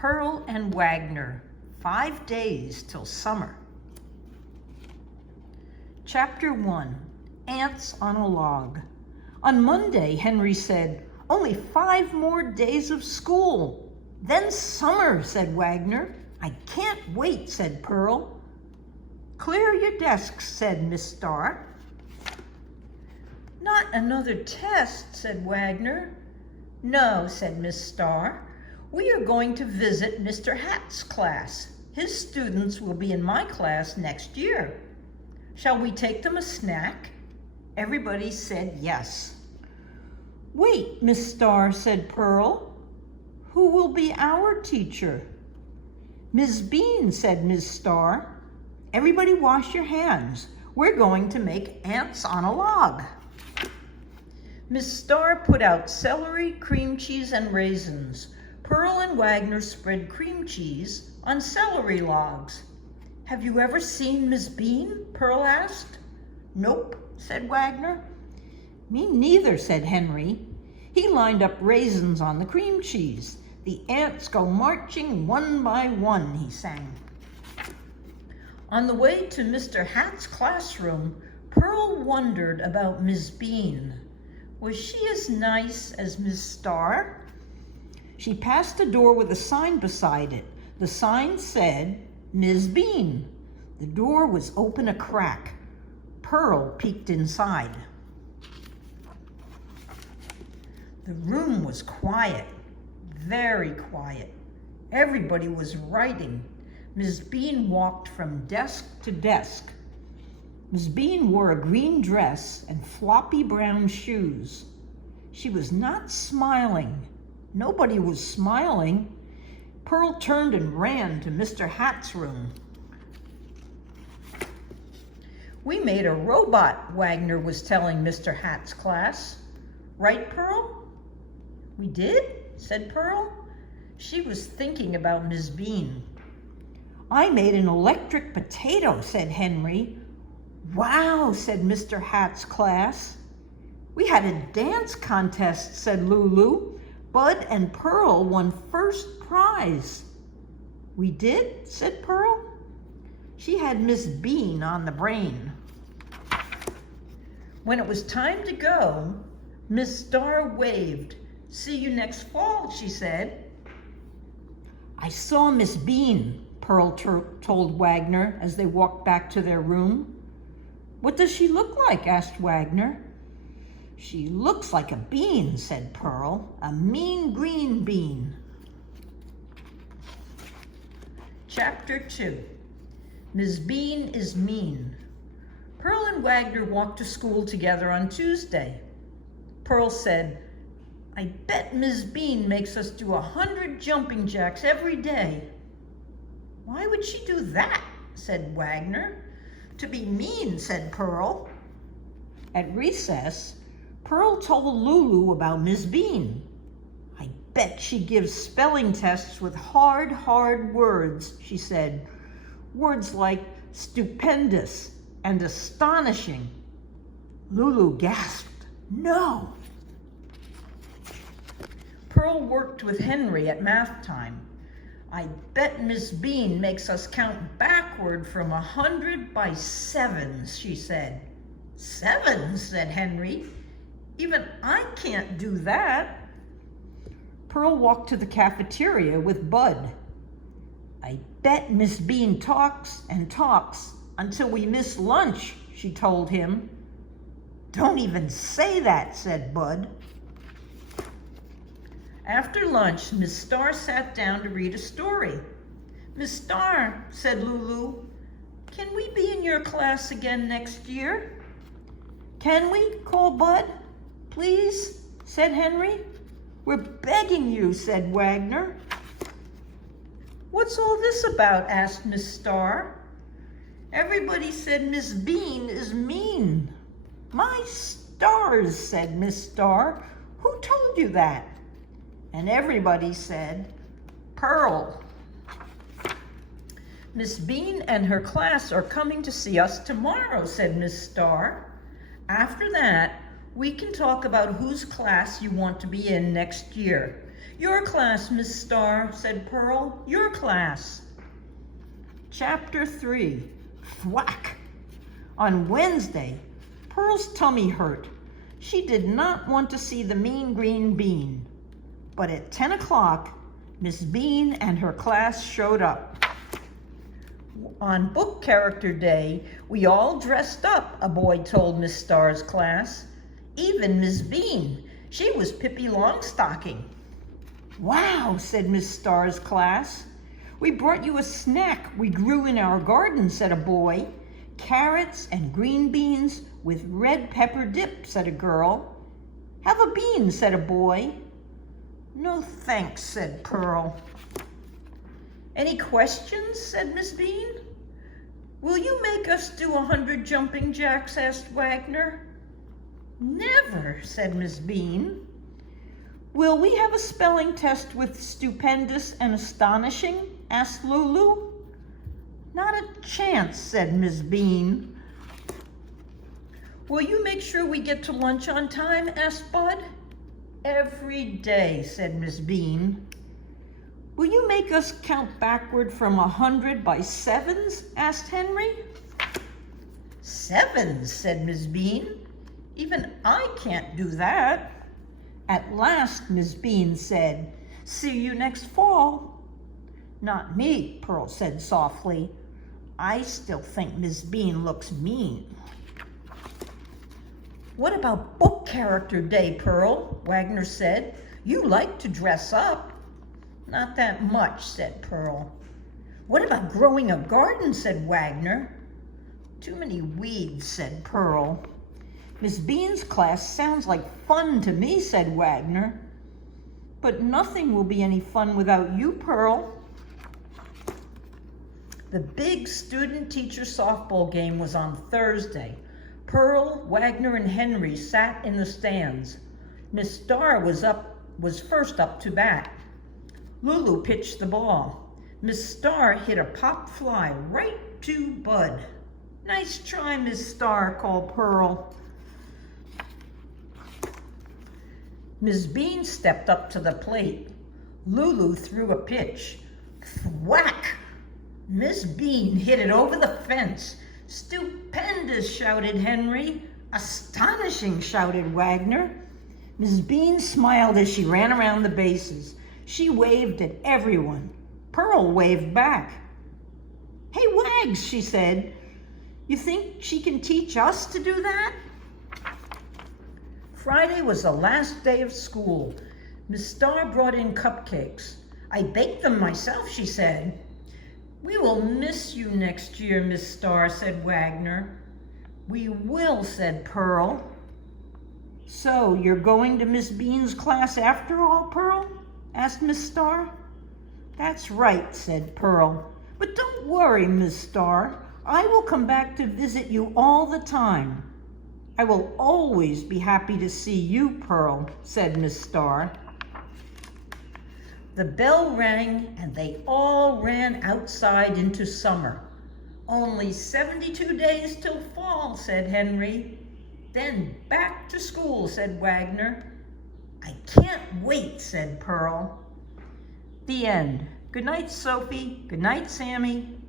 Pearl and Wagner, 5 days till summer. Chapter 1, Ants on a Log. On Monday, Henry said, "Only 5 more days of school. Then summer," said Wagner. "I can't wait," said Pearl. "Clear your desks," said Miss Starr. "Not another test," said Wagner. "No," said Miss Starr. "We are going to visit Mr. Hatt's class. His students will be in my class next year. Shall we take them a snack?" Everybody said yes. "Wait, Miss Starr," said Pearl. "Who will be our teacher?" "Miss Bean," said Miss Starr. "Everybody wash your hands. We're going to make ants on a log." Miss Starr put out celery, cream cheese, and raisins. Pearl and Wagner spread cream cheese on celery logs. "Have you ever seen Miss Bean?" Pearl asked. "Nope," said Wagner. "Me neither," said Henry. He lined up raisins on the cream cheese. "The ants go marching one by one," he sang. On the way to Mr. Hatt's classroom, Pearl wondered about Miss Bean. Was she as nice as Miss Starr? She passed a door with a sign beside it. The sign said, "Miss Bean." The door was open a crack. Pearl peeked inside. The room was quiet, very quiet. Everybody was writing. Miss Bean walked from desk to desk. Miss Bean wore a green dress and floppy brown shoes. She was not smiling. Nobody was smiling. Pearl turned and ran to Mr. Hatt's room. "We made a robot," Wagner was telling Mr. Hatt's class. "Right, Pearl?" "We did?" said Pearl. She was thinking about Miss Bean. "I made an electric potato," said Henry. "Wow," said Mr. Hatt's class. "We had a dance contest," said Lulu. "Bud and Pearl won first prize." "We did?" said Pearl. She had Miss Bean on the brain. When it was time to go, Miss Starr waved. "See you next fall," she said. "I saw Miss Bean," Pearl told Wagner as they walked back to their room. "What does she look like?" asked Wagner. "She looks like a bean," said Pearl. "A mean green bean." Chapter 2, Miss Bean is Mean. Pearl and Wagner walked to school together on Tuesday. Pearl said, "I bet Miss Bean makes us do 100 jumping jacks every day." "Why would she do that?" said Wagner. "To be mean," said Pearl. At recess, Pearl told Lulu about Miss Bean. "I bet she gives spelling tests with hard words," she said. "Words like stupendous and astonishing." Lulu gasped, "No." Pearl worked with Henry at math time. "I bet Miss Bean makes us count backward from 100 by 7s, she said. "7s?" said Henry. "Even I can't do that." Pearl walked to the cafeteria with Bud. "I bet Miss Bean talks and talks until we miss lunch," she told him. "Don't even say that," said Bud. After lunch, Miss Starr sat down to read a story. "Miss Starr," said Lulu, "can we be in your class again next year?" "Can we?" called Bud. "Please," said Henry. "We're begging you," said Wagner. "What's all this about?" asked Miss Starr. "Everybody said Miss Bean is mean." "My stars," said Miss Starr. "Who told you that?" And everybody said, "Pearl." "Miss Bean and her class are coming to see us tomorrow," said Miss Starr. "After that, we can talk about whose class you want to be in next year. Your class, Miss Starr, said Pearl. Your class. Chapter 3. Thwack! On Wednesday, Pearl's tummy hurt. She did not want to see the mean green bean. But at 10 o'clock, Miss Bean and her class showed up. On book character day, we all dressed up, a boy told Miss Starr's class. Even Miss Bean. She was Pippi Longstocking. Wow, said Miss Starr's class. We brought you a snack we grew in our garden, said a boy. Carrots and green beans with red pepper dip, said a girl. Have a bean, said a boy. No thanks, said Pearl. Any questions, said Miss Bean. Will you make us do 100 jumping jacks, asked Wagner. Never, said Miss Bean. Will we have a spelling test with stupendous and astonishing, asked Lulu. Not a chance, said Miss Bean. Will you make sure we get to lunch on time, asked Bud. Every day, said Miss Bean. Will you make us count backward from 100 by sevens, asked Henry. Sevens, said Miss Bean. Even I can't do that. At last, Miss Bean said, see you next fall. Not me, Pearl said softly. I still think Miss Bean looks mean. What about book character day, Pearl? Wagner said. You like to dress up. Not that much, said Pearl. What about growing a garden, said Wagner. Too many weeds, said Pearl. Miss Bean's class sounds like fun to me, said Wagner. But nothing will be any fun without you, Pearl. The big student-teacher softball game was on Thursday. Pearl, Wagner, and Henry sat in the stands. Miss Starr was first up to bat. Lulu pitched the ball. Miss Starr hit a pop fly right to Bud. Nice try, Miss Starr, called Pearl. Miss Bean stepped up to the plate. Lulu threw a pitch. Thwack! Miss Bean hit it over the fence. Stupendous, shouted Henry. Astonishing, shouted Wagner. Miss Bean smiled as she ran around the bases. She waved at everyone. Pearl waved back. Hey, Wags, she said. You think she can teach us to do that? Friday was the last day of school. Miss Starr brought in cupcakes. I baked them myself, she said. We will miss you next year, Miss Starr, said Wagner. We will, said Pearl. So, you're going to Miss Bean's class after all, Pearl? Asked Miss Starr. That's right, said Pearl. But don't worry, Miss Starr. I will come back to visit you all the time. I will always be happy to see you, Pearl, said Miss Starr. The bell rang and they all ran outside into summer. Only 72 days till fall, said Henry. Then back to school, said Wagner. I can't wait, said Pearl. The end. Good night, Sophie. Good night, Sammy.